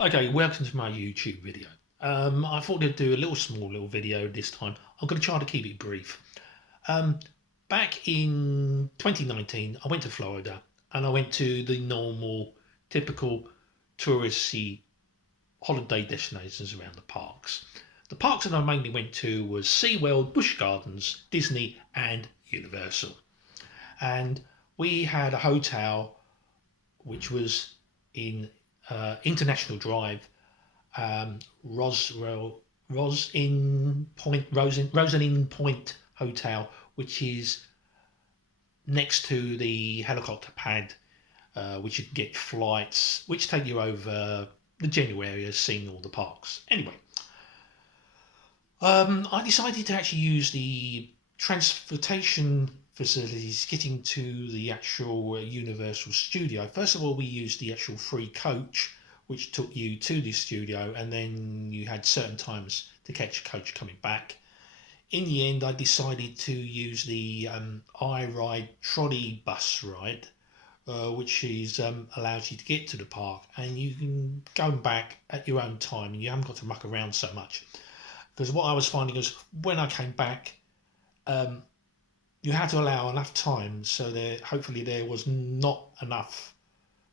Okay, welcome to my YouTube video. I thought I'd do a small little video this time. I'm going to try to keep it brief. Um, Back in 2019, I went to Florida and I went to the normal, typical touristy holiday destinations around the parks. The parks that I mainly went to was Seaworld, Busch Gardens, Disney, and Universal. And we had a hotel which was in International Drive, Roswell, Rosin Point Hotel, which is next to the helicopter pad, which you can get flights which take you over the general areas, seeing all the parks. Anyway, I decided to actually use the transportation facilities getting to the actual Universal studio. First of all, we used the actual free coach, which took you to the studio, and then you had certain times to catch a coach coming back. In the end, I decided to use the iRide trolley bus ride, which is allows you to get to the park and you can go back at your own time, and you haven't got to muck around so much. Because what I was finding was when I came back, um, you had to allow enough time so that hopefully there was not enough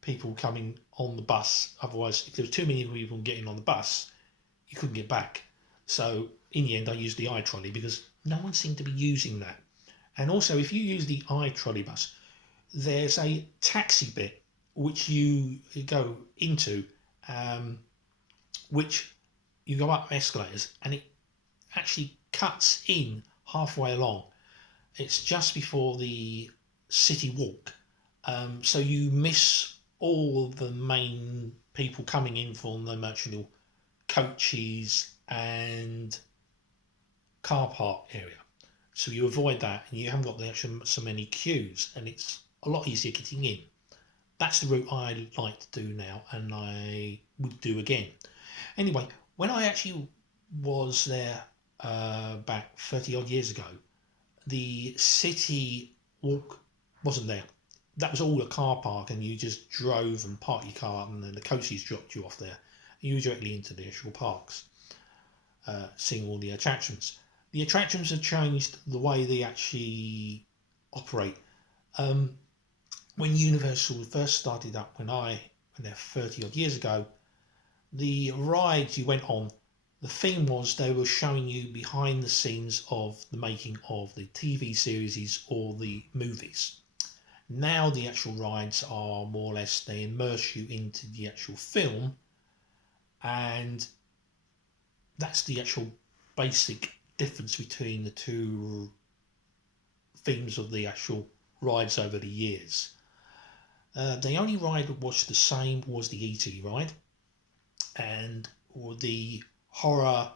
people coming on the bus. Otherwise, if there was too many people getting on the bus, you couldn't get back. So in the end, I used the iTrolley because no one seemed to be using that. And also, if you use the iTrolley bus, there's a taxi bit which you go into, um, which you go up escalators, and it actually cuts in halfway along. It's just before the city walk, so you miss all the main people coming in from the actual coaches and car park area. So you avoid that, and you haven't got the actual so many queues, and it's a lot easier getting in. That's the route I like to do now, and I would do again. Anyway, when I actually was there back 30 odd years ago, the city walk wasn't there. That was all a car park, and you just drove and parked your car, and then the coaches dropped you off there. You were directly into the actual parks, seeing all the attractions. The attractions have changed the way they actually operate. Um, when Universal first started up, when there 30 odd years ago, the rides you went on, the theme was they were showing you behind the scenes of the making of the TV series or the movies. Now the actual rides are more or less they immerse you into the actual film, and that's the actual basic difference between the two themes of the actual rides over the years. The only ride that was the same was the ET ride, and or the horror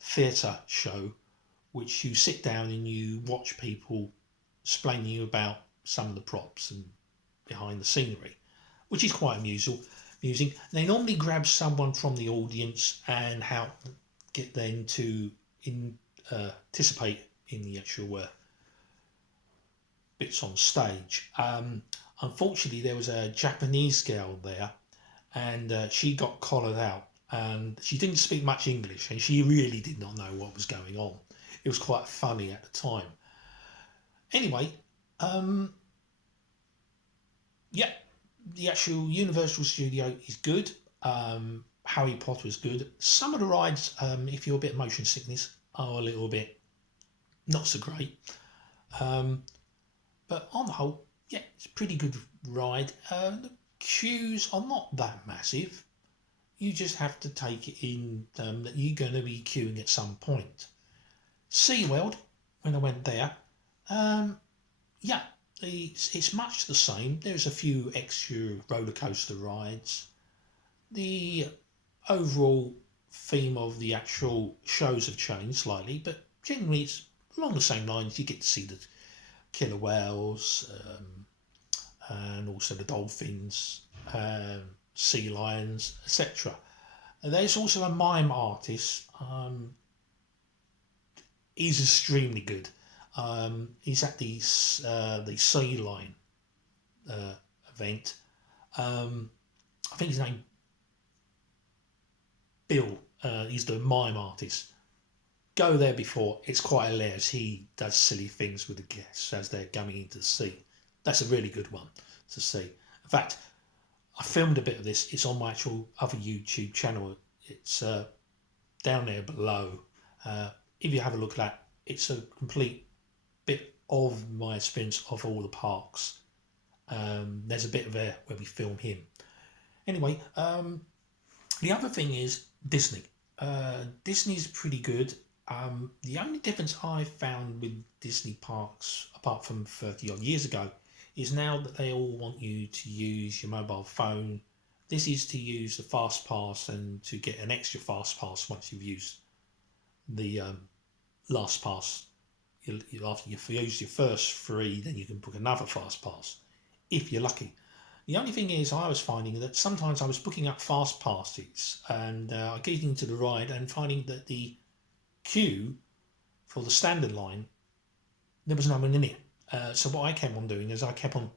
theatre show, which you sit down and you watch people explaining you about some of the props and behind the scenery, which is quite amusing. They normally grab someone from the audience and help get them to participate in the actual bits on stage. Unfortunately, there was a Japanese girl there, and she got collared out, and she didn't speak much English, and she really did not know what was going on. It was quite funny at the time. Anyway, um, yeah, the actual Universal Studio is good. Harry Potter is good. Some of the rides, if you're a bit motion sickness, are a little bit not so great. Um, but on the whole, yeah, it's a pretty good ride. The queues are not that massive. You just have to take it in that you're going to be queuing at some point. SeaWorld, when I went there, yeah, it's much the same. There's a few extra roller coaster rides. The overall theme of the actual shows have changed slightly, but generally it's along the same lines. You get to see the killer whales, and also the dolphins, sea lions, etc. There's also a mime artist. He's extremely good. He's at the sea line event. I think his name Bill. He's the mime artist. Go there before. It's quite hilarious. He does silly things with the guests as they're going into the sea. That's a really good one to see. In fact, I filmed a bit of this. It's on my actual other YouTube channel. It's down there below. If you have a look at that, it's a complete bit of my experience of all the parks. There's a bit of there where we film him. Anyway, the other thing is Disney. Disney's pretty good. The only difference I found with Disney parks, apart from 30 odd years ago, is now that they all want you to use your mobile phone. This is to use the fast pass and to get an extra fast pass once you've used the last pass. After you've used your first 3, then you can book another fast pass if you're lucky. The only thing is, I was finding that sometimes I was booking up fast passes and getting into the ride and finding that the queue for the standard line, there was no one in it. So what I kept on doing is I kept on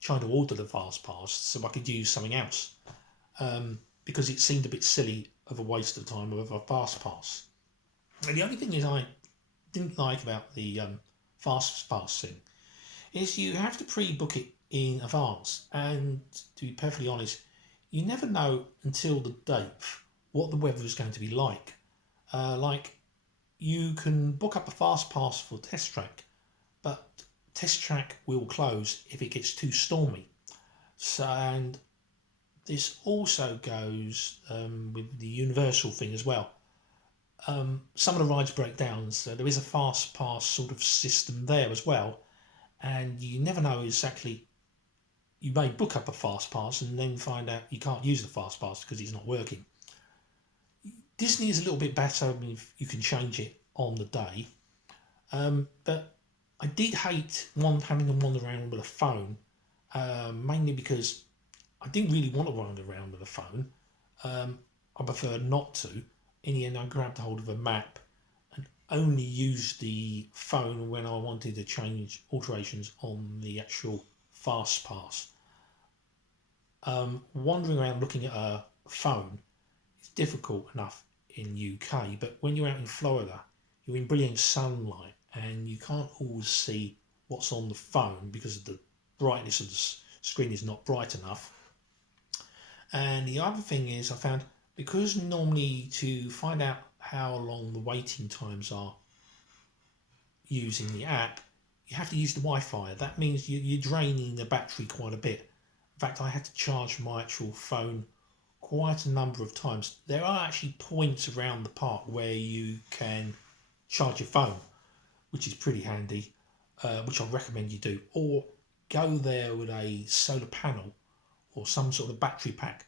trying to order the fast pass so I could use something else, because it seemed a bit silly of a waste of time of a fast pass. And the only thing is I didn't like about the fast pass thing is you have to pre-book it in advance, and to be perfectly honest, you never know until the date what the weather is going to be like. Like, you can book up a fast pass for Test Track, but Test Track will close if it gets too stormy. So, and this also goes with the Universal thing as well. Some of the rides break down, so there is a fast pass sort of system there as well, and you never know exactly. You may book up a fast pass and then find out you can't use the fast pass because it's not working. Disney is a little bit better if you can change it on the day, but I did hate having to wander around with a phone, mainly because I didn't really want to wander around with a phone. I prefer not to. In the end, I grabbed hold of a map and only used the phone when I wanted to change alterations on the actual fast pass. Wandering around looking at a phone is difficult enough in UK, but when you're out in Florida, you're in brilliant sunlight and you can't always see what's on the phone because the brightness of the screen is not bright enough. And the other thing is, I found, because normally to find out how long the waiting times are using the app, you have to use the Wi-Fi. That means you're draining the battery quite a bit. In fact, I had to charge my actual phone quite a number of times. There are actually points around the park where you can charge your phone, which is pretty handy, which I recommend you do. Or go there with a solar panel or some sort of battery pack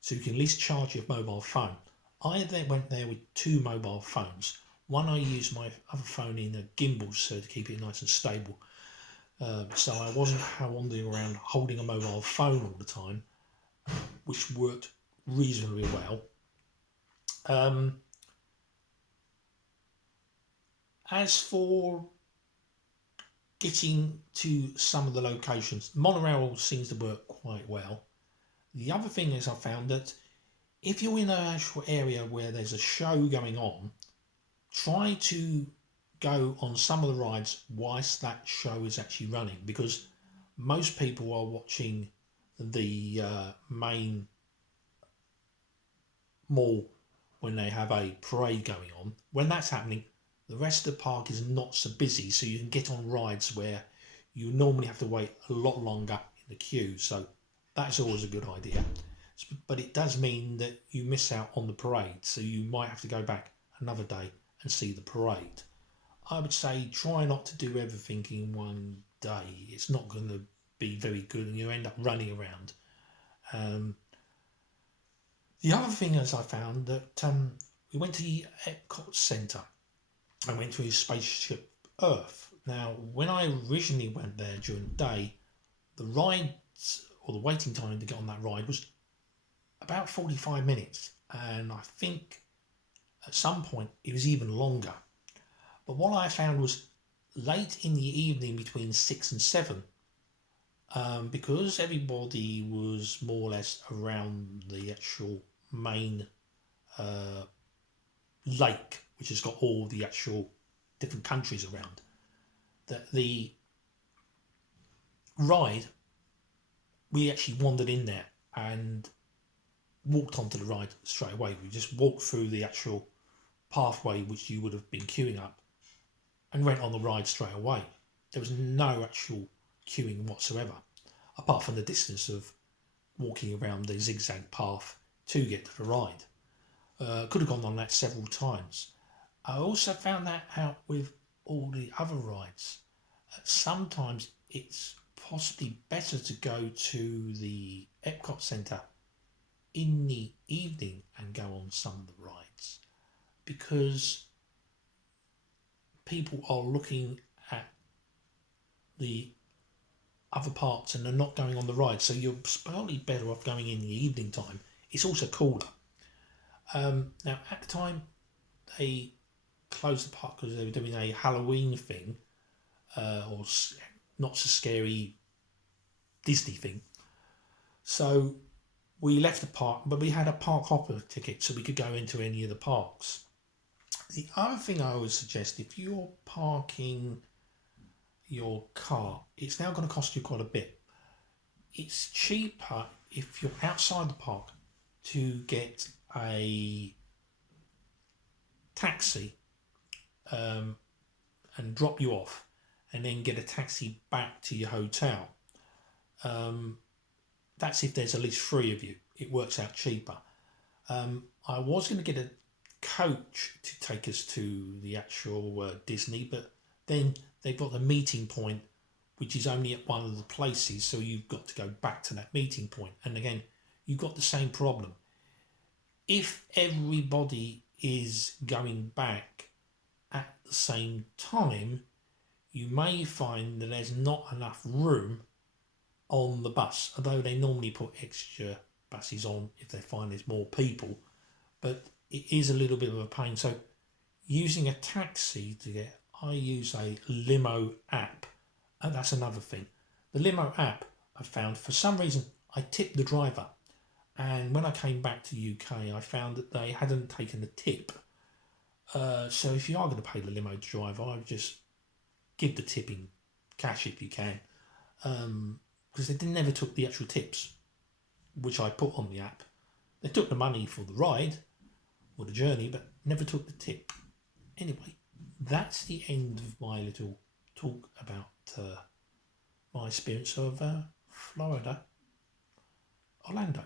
so you can at least charge your mobile phone. I then went there with 2 mobile phones. One, I used my other phone in a gimbal so to keep it nice and stable. So I wasn't wandering around holding a mobile phone all the time, which worked reasonably well. As for getting to some of the locations, monorail seems to work quite well. The other thing is, I found that if you're in an actual area where there's a show going on, try to go on some of the rides whilst that show is actually running, because most people are watching the main mall when they have a parade going on. When that's happening, the rest of the park is not so busy, so you can get on rides where you normally have to wait a lot longer in the queue. So that's always a good idea. But it does mean that you miss out on the parade, so you might have to go back another day and see the parade. I would say try not to do everything in one day. It's not going to be very good and you end up running around. The other thing is, I found that we went to the Epcot Centre and went to his spaceship Earth. Now, when I originally went there during the day, the rides or the waiting time to get on that ride was about 45 minutes. And I think at some point it was even longer. But what I found was late in the evening between 6 and 7, because everybody was more or less around the actual main uh, lake, which has got all the actual different countries around. That the ride, we actually wandered in there and walked onto the ride straight away. We just walked through the actual pathway which you would have been queuing up and went on the ride straight away. There was no actual queuing whatsoever, apart from the distance of walking around the zigzag path to get to the ride. Could have gone on that several times. I also found that out with all the other rides. Sometimes it's possibly better to go to the Epcot Centre in the evening and go on some of the rides, because people are looking at the other parts and they're not going on the ride, so you're probably better off going in the evening time. It's also cooler. Now at the time they closed the park because they were doing a Halloween thing, or not so scary Disney thing. So we left the park, but we had a park hopper ticket so we could go into any of the parks. The other thing I would suggest, if you're parking your car, it's now going to cost you quite a bit. It's cheaper if you're outside the park to get a taxi and drop you off, and then get a taxi back to your hotel. That's if there's at least 3 of you. It works out cheaper. I was going to get a coach to take us to the actual Disney, but then they've got the meeting point, which is only at one of the places, so you've got to go back to that meeting point. And again, you've got the same problem. If everybody is going back at the same time, you may find that there's not enough room on the bus, although they normally put extra buses on if they find there's more people, but it is a little bit of a pain. So using a taxi to get, I use a limo app, and that's another thing. The limo app, I found, for some reason, I tipped the driver, and when I came back to UK, I found that they hadn't taken the tip. So if you are going to pay the limo driver, I would just give the tip in cash if you can, because they never took the actual tips, which I put on the app. They took the money for the ride or the journey, but never took the tip. Anyway, that's the end of my little talk about my experience of Florida, Orlando.